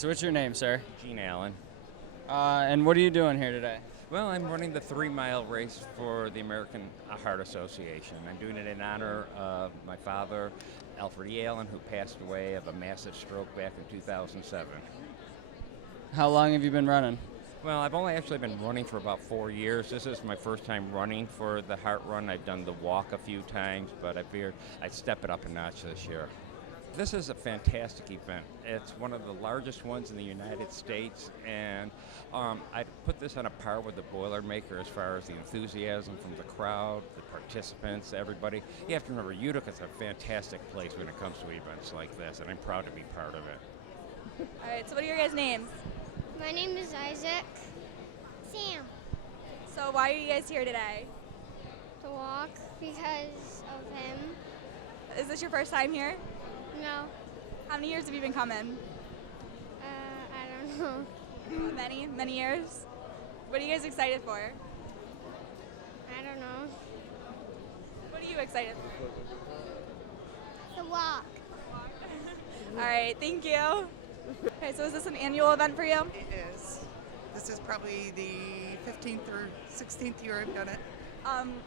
So what's your name, sir? Gene Allen. And what are you doing here today? Well, I'm running the 3-mile race for the American Heart Association. I'm doing it in honor of my father, Alfred E. Allen, who passed away of a massive stroke back in 2007. How long have you been running? Well, I've only actually been running for about 4 years. This is my first time running for the Heart Run. I've done the walk a few times, but I figured I'd step it up a notch this year. This is a fantastic event. It's one of the largest ones in the United States, and I put this on a par with the Boilermaker as far as the enthusiasm from the crowd, the participants, everybody. You have to remember, Utica is a fantastic place when it comes to events like this, and I'm proud to be part of it. All right, so what are your guys' names? My name is Isaac. Sam. So why are you guys here today? To walk because of him. Is this your first time here? No. How many years have you been coming? I don't know. Many years? What are you guys excited for? I don't know. What are you excited for? To walk. All right, thank you. Okay, so is this an annual event for you? It is. This is probably the 15th or 16th year I've done it.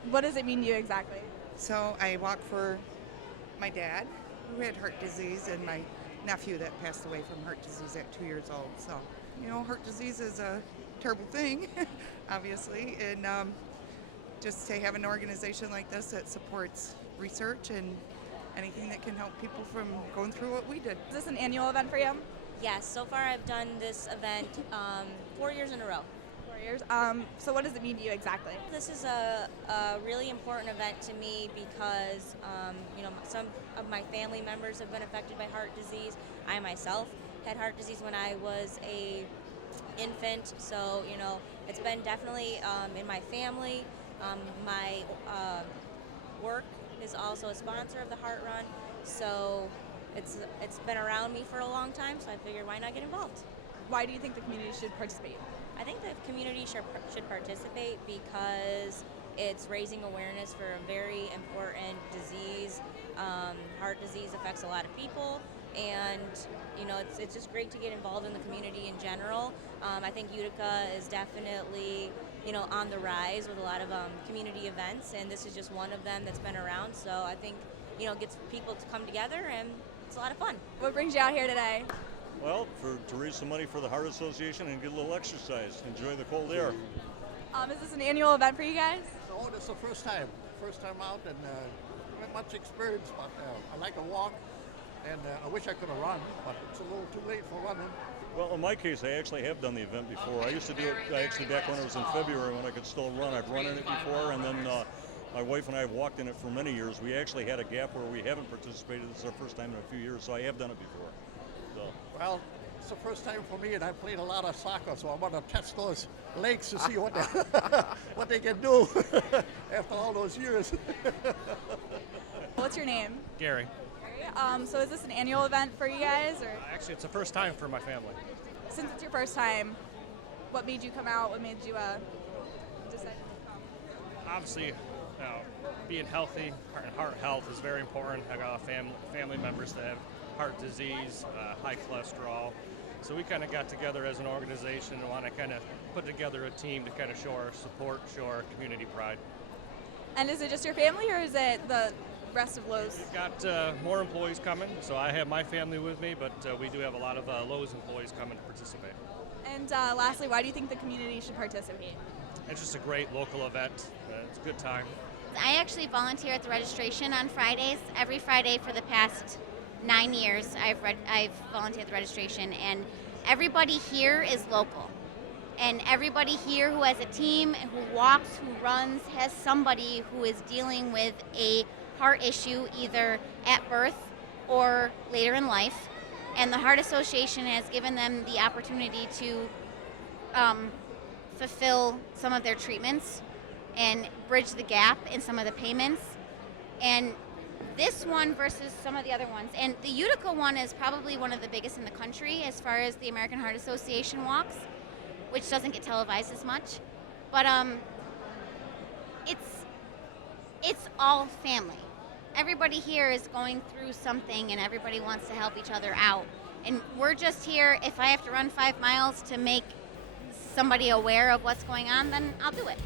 What does it mean to you exactly? So I walk for my dad, who had heart disease, and my nephew that passed away from heart disease at 2 years old. So, you know, heart disease is a terrible thing, obviously, and just to have an organization like this that supports research and anything that can help people from going through what we did. Is this an annual event for you? Yes, so far I've done this event 4 years in a row. 4 years. So what does it mean to you exactly? This is a really important event to me because some of my family members have been affected by heart disease. I myself had heart disease when I was a infant, so it's been definitely in my family. My work is also a sponsor of the Heart Run, so it's been around me for a long time, so I figured why not get involved. Why do you think the community should participate? I think the community should participate because it's raising awareness for a very important disease. Heart disease affects a lot of people, and it's just great to get involved in the community in general. I think Utica is definitely on the rise with a lot of community events, and this is just one of them that's been around. So I think it gets people to come together, and it's a lot of fun. What brings you out here today? Well, to raise some money for the Heart Association and get a little exercise, enjoy the cold air. Is this an annual event for you guys? Oh, this is the first time out, and not much experience, but I like to walk, and I wish I could have run, but it's a little too late for running. Well, in my case, I actually have done the event before. I used to do it actually back when I was in February when I could still run. I've run in it before, and then my wife and I have walked in it for many years. We actually had a gap where we haven't participated. This is our first time in a few years, so I have done it before. So. Well, it's the first time for me, and I played a lot of soccer, so I want to test those legs to see what what they can do after all those years. What's your name? Gary. So is this an annual event for you guys, or? Actually, it's the first time for my family. Since it's your first time, what made you come out? What made you decide to come? Obviously, being healthy and heart health is very important. I got family members that have heart disease, high cholesterol. So we kind of got together as an organization and want to kind of put together a team to kind of show our support, show our community pride. And is it just your family, or is it the rest of Lowe's? We've got more employees coming, so I have my family with me, but we do have a lot of Lowe's employees coming to participate. And lastly, why do you think the community should participate? It's just a great local event. It's a good time. I actually volunteer at the registration on Fridays. Every Friday for the past 9 years, I've volunteered at the registration, and everybody here is local. And everybody here who has a team, who walks, who runs, has somebody who is dealing with a heart issue either at birth or later in life. And the Heart Association has given them the opportunity to fulfill some of their treatments and bridge the gap in some of the payments. And this one versus some of the other ones, and the Utica one is probably one of the biggest in the country as far as the American Heart Association walks, which doesn't get televised as much. But it's all family. Everybody here is going through something, and everybody wants to help each other out. And we're just here. If I have to run 5 miles to make somebody aware of what's going on, then I'll do it.